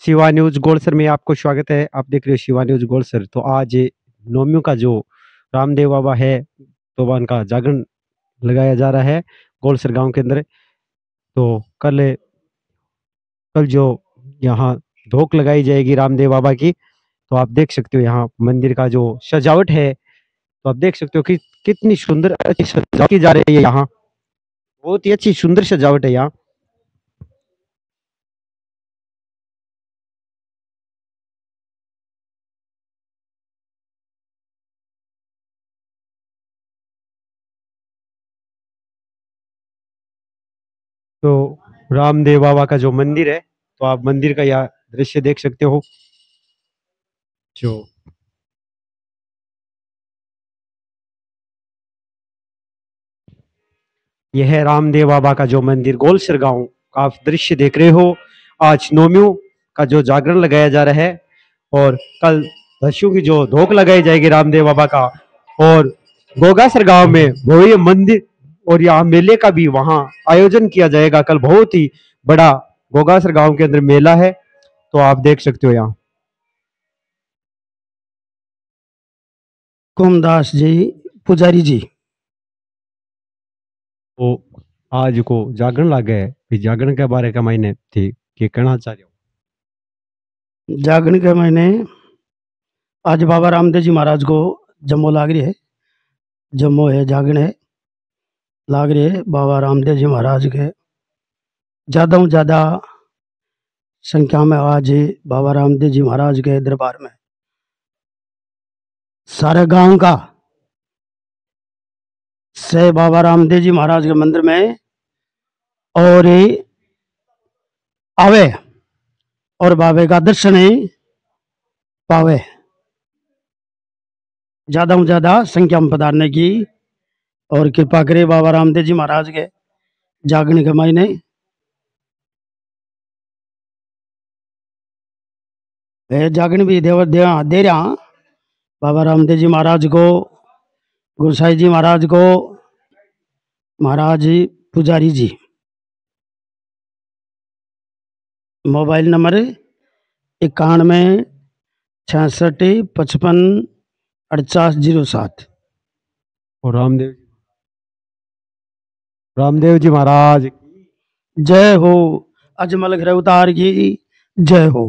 Shiva news गोलसर में आपको स्वागत है। आप देख रहे हो शिवा न्यूज़ गोलसर। तो आज नवमियों का जो रामदेव बाबा है, तो वह उनका जागरण लगाया जा रहा है गोलसर गाँव के अंदर। तो कल जो यहाँ धोक लगाई जाएगी रामदेव बाबा की, तो आप देख सकते हो यहाँ मंदिर का जो सजावट है, तो आप देख सकते हो कि कितनी सुंदर अच्छी सजावट की जा रही है यहाँ। बहुत ही अच्छी सुंदर सजावट है यहाँ। तो रामदेव बाबा का जो मंदिर है, तो आप मंदिर का यह दृश्य देख सकते हो। जो यह है रामदेव बाबा का जो मंदिर गोलसर गांव का आप दृश्य देख रहे हो। आज नवमियों का जो जागरण लगाया जा रहा है और कल दस्युं की जो धोक लगाई जाएगी रामदेव बाबा का। और गोगासर गांव में भव्य मंदिर और यहाँ मेले का भी वहाँ आयोजन किया जाएगा। कल बहुत ही बड़ा गोगासर गांव के अंदर मेला है, तो आप देख सकते हो यहाँ। कुमदास जी पुजारी जी। तो आज को जागरण लागे है, इस जागरण के बारे का मायने थी कि कहना चाह रहे हो। जागरण के महीने आज बाबा रामदेव जी महाराज को जम्मो लाग रही है। जम्मो है जागरण है लाग रही है बाबा रामदेव जी महाराज के। ज्यादा ज्यादा संख्या में आज बाबा रामदेव जी महाराज के दरबार में सारे गांव का से बाबा रामदेव जी महाराज के मंदिर में और आवे और बाबे का दर्शन पावे। ज्यादा संख्या में पधारने की और कृपा करे बाबा रामदेव जी महाराज के जागरण के महीने। जागरण भी दे रहा बाबा रामदेव जी महाराज को, गुरुसाई जी महाराज को, महाराज पुजारी जी। Mobile number 91 66 55 4807। और रामदेव जी महाराज जय हो। अजमल ग्रह अवतार की जय हो।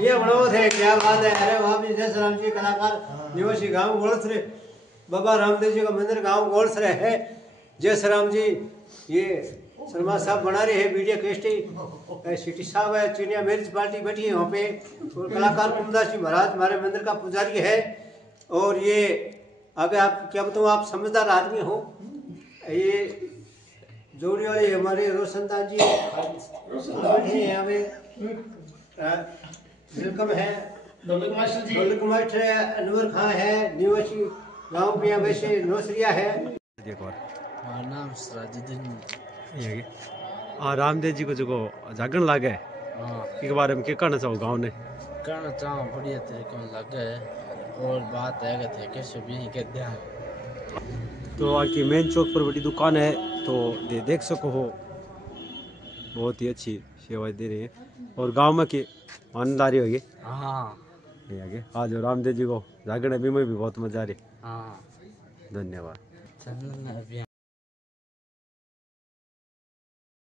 ये बड़ो थे क्या बात है। अरे वहाँ भी जय राम जी कलाकार निवासी गांव गोलसरे बाबा रामदेव जी का मंदिर गांव गोलसरे है। जय राम जी ये शर्मा साहब बना रहे हैं वीडियो केस्टी सिटी साहब है चीनिया मेरिज पार्टी बैठी है वहाँ पे और कलाकार कुमदास जी महाराज हमारे मंदिर का पुजारी है। और ये आगे आप क्या बताऊँ आप समझदार आदमी हो। ये जोड़ी वाले हमारे रोशनदान जी बैठे हैं यहाँ पे वेलकम है। ढोलक मास्टर है अनवर खान है निवासी गांव पे वैसे नौसरिया है। हमारा नाम सराजुद्दीन रामदेव जी को जो जागरण लागे हाँ के बारे में क्या कहना चाहो गाँव ने कहना चाहूँ बढ़िया तरीके में लगे और बात है कि कैसे भी नहीं कहते हैं। तो आके मेन चौक पर बड़ी दुकान है तो देख सको हो बहुत ही अच्छी सेवा दे रही है और गांव में की ईमानदारी होगी। हाँ आगे आज रामदेव जी को जागरण में भी बहुत मजा आ रही। हाँ धन्यवाद। चंदन अभियान